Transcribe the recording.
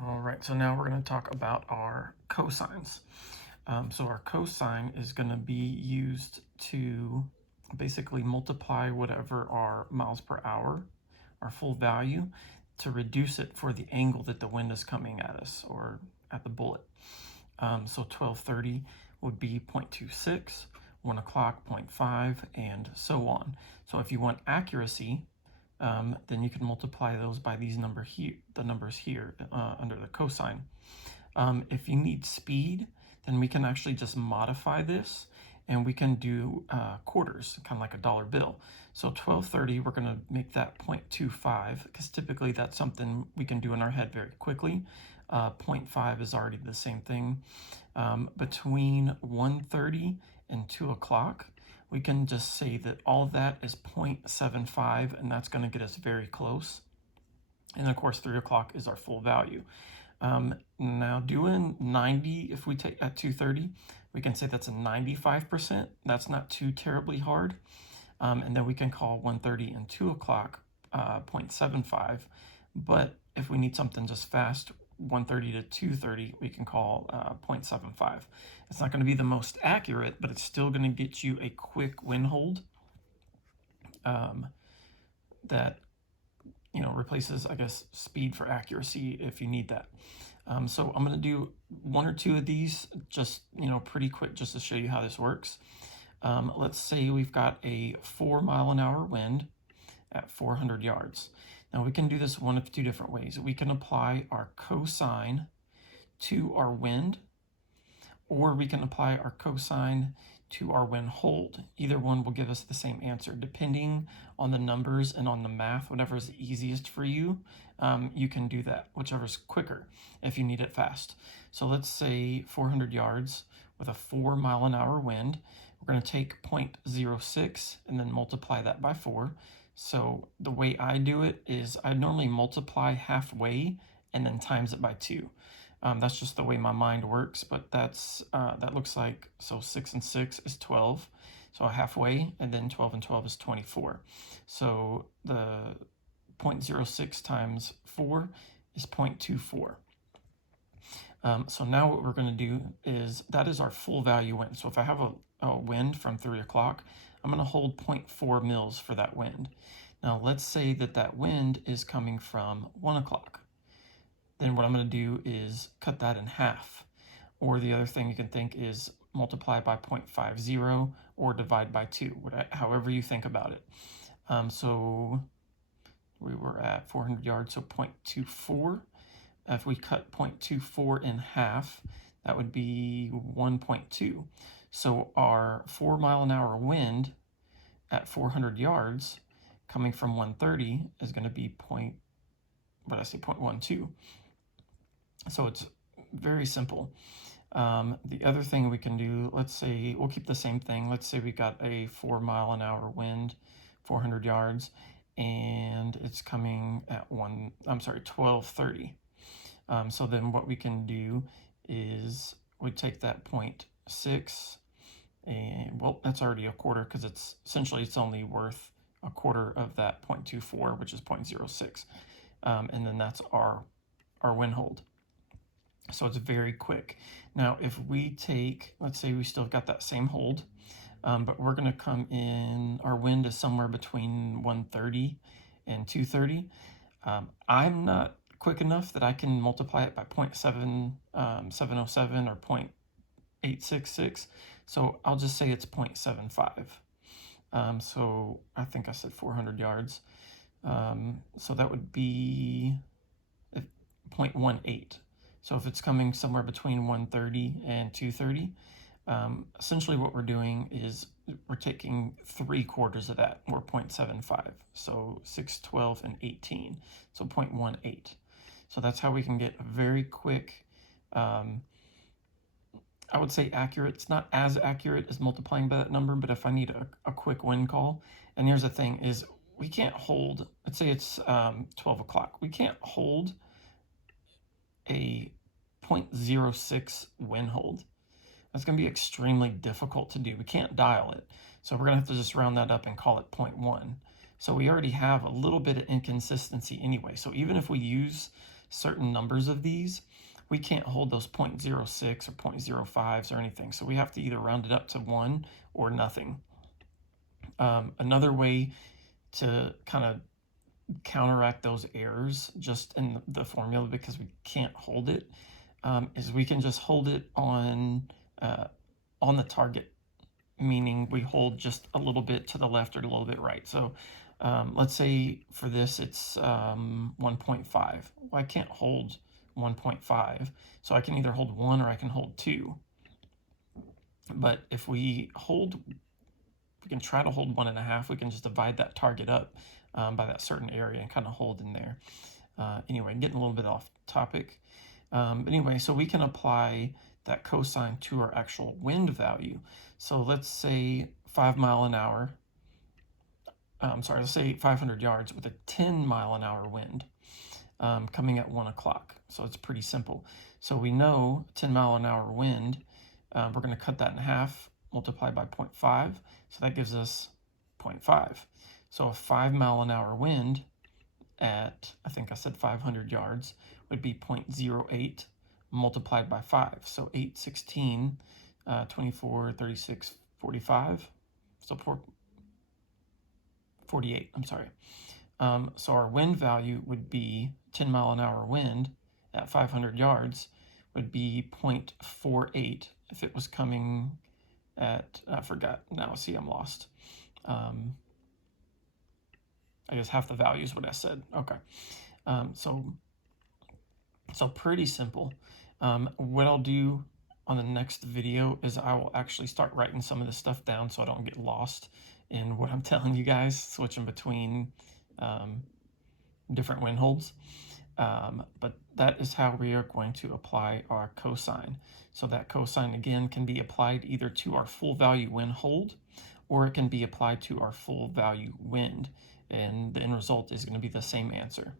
All right, so now we're going to talk about our cosines. So our cosine is going to be used to basically multiply whatever our miles per hour, our full value, to reduce it for the angle that the wind is coming at us or at the bullet. So 1230 would be 0.26, 1 o'clock 0.5, and so on. So if you want accuracy, then you can multiply those by these numbers here under the cosine. If you need speed, then we can actually just modify this and we can do quarters, kind of like a dollar bill. So 1230, we're going to make that 0.25 because typically that's something we can do in our head very quickly. 0.5 is already the same thing. Between 1:30 and 2 o'clock, we can just say that all of that is 0.75, and that's going to get us very close. And of course, 3 o'clock is our full value. Now doing 90, if we take at 2:30, we can say that's a 95%. That's not too terribly hard. And then we can call 1:30 and 2 o'clock 0.75. But if we need something just fast, 1:30 to 2:30, we can call 0.75. It's not going to be the most accurate, but it's still going to get you a quick wind hold that replaces, I guess, speed for accuracy if you need that. So I'm going to do one or two of these just, pretty quick just to show you how this works. Let's say we've got a 4-mile-an-hour wind at 400 yards. Now we can do this one of two different ways. We can apply our cosine to our wind, or we can apply our cosine to our wind hold. Either one will give us the same answer. Depending on the numbers and on the math, whatever is the easiest for you, you can do that, whichever's quicker if you need it fast. So let's say 400 yards with a 4-mile-an-hour wind. We're going to take 0.06 and then multiply that by 4. So the way I do it is I normally multiply halfway and then times it by 2. That's just the way my mind works, but that looks like, so 6 and 6 is 12, so halfway, and then 12 and 12 is 24. So the 0.06 times 4 is 0.24. So now what we're going to do is, that is our full value wind. So if I have a wind from 3 o'clock, I'm going to hold 0.4 mils for that wind. Now let's say that wind is coming from 1 o'clock. Then what I'm going to do is cut that in half. Or the other thing you can think is multiply by 0.50 or divide by 2, however you think about it. So we were at 400 yards, so 0.24. If we cut 0.24 in half, that would be 1.2. So our 4-mile-an-hour wind at 400 yards coming from 130 is going to be 0.12. So it's very simple. The other thing we can do, let's say, we'll keep the same thing. Let's say we got a 4-mile-an-hour wind, 400 yards, and it's coming at 1230. So then what we can do is we take that 0.6, and well, that's already a quarter because it's only worth a quarter of that 0.24, which is 0.06. And then that's our wind hold. So it's very quick. Now, if we take, let's say we still got that same hold, but we're going to come in, our wind is somewhere between 130 and 230. I'm not quick enough that I can multiply it by 0.707 or 0.866. So I'll just say it's 0.75. So I think I said 400 yards. So that would be 0.18. So if it's coming somewhere between 130 and 230, essentially what we're doing is we're taking 3/4 of that, or 0.75. So 6, 12, and 18, so 0.18. So that's how we can get a very quick, I would say accurate. It's not as accurate as multiplying by that number, but if I need a quick wind call, and here's the thing is we can't hold, let's say it's 12 o'clock. We can't hold a 0.06 wind hold. That's going to be extremely difficult to do. We can't dial it. So we're going to have to just round that up and call it 0.1. So we already have a little bit of inconsistency anyway. So even if we use certain numbers of these, we can't hold those 0.06 or 0.05s or anything. So we have to either round it up to 1 or nothing. Another way to kind of counteract those errors just in the formula, because we can't hold it, is we can just hold it on the target, meaning we hold just a little bit to the left or a little bit right. So let's say for this it's 1.5. Well, I can't hold 1.5, so I can either hold 1 or I can hold 2. But if we can try to hold 1.5, we can just divide that target up by that certain area and kind of hold in there. Anyway, getting a little bit off topic. Anyway, so we can apply that cosine to our actual wind value. So let's say 5 mile an hour, let's say 500 yards with a 10 mile an hour wind coming at 1 o'clock. So it's pretty simple. So we know 10 mile an hour wind, we're going to cut that in half, multiply by 0.5. So that gives us 0.5. So a 5 mile an hour wind at, I think I said 500 yards, would be 0.08 multiplied by 5. So 8, 16, 24, 36, 45. So 48, I'm sorry. So our wind value would be 10 mile an hour wind at 500 yards would be 0.48 if it was coming at, I forgot, now see I'm lost. I guess half the value is what I said. Okay. So pretty simple. What I'll do on the next video is I will actually start writing some of this stuff down so I don't get lost in what I'm telling you guys, switching between different wind holds. But that is how we are going to apply our cosine. So that cosine, again, can be applied either to our full value wind hold, or it can be applied to our full value wind, and the end result is going to be the same answer.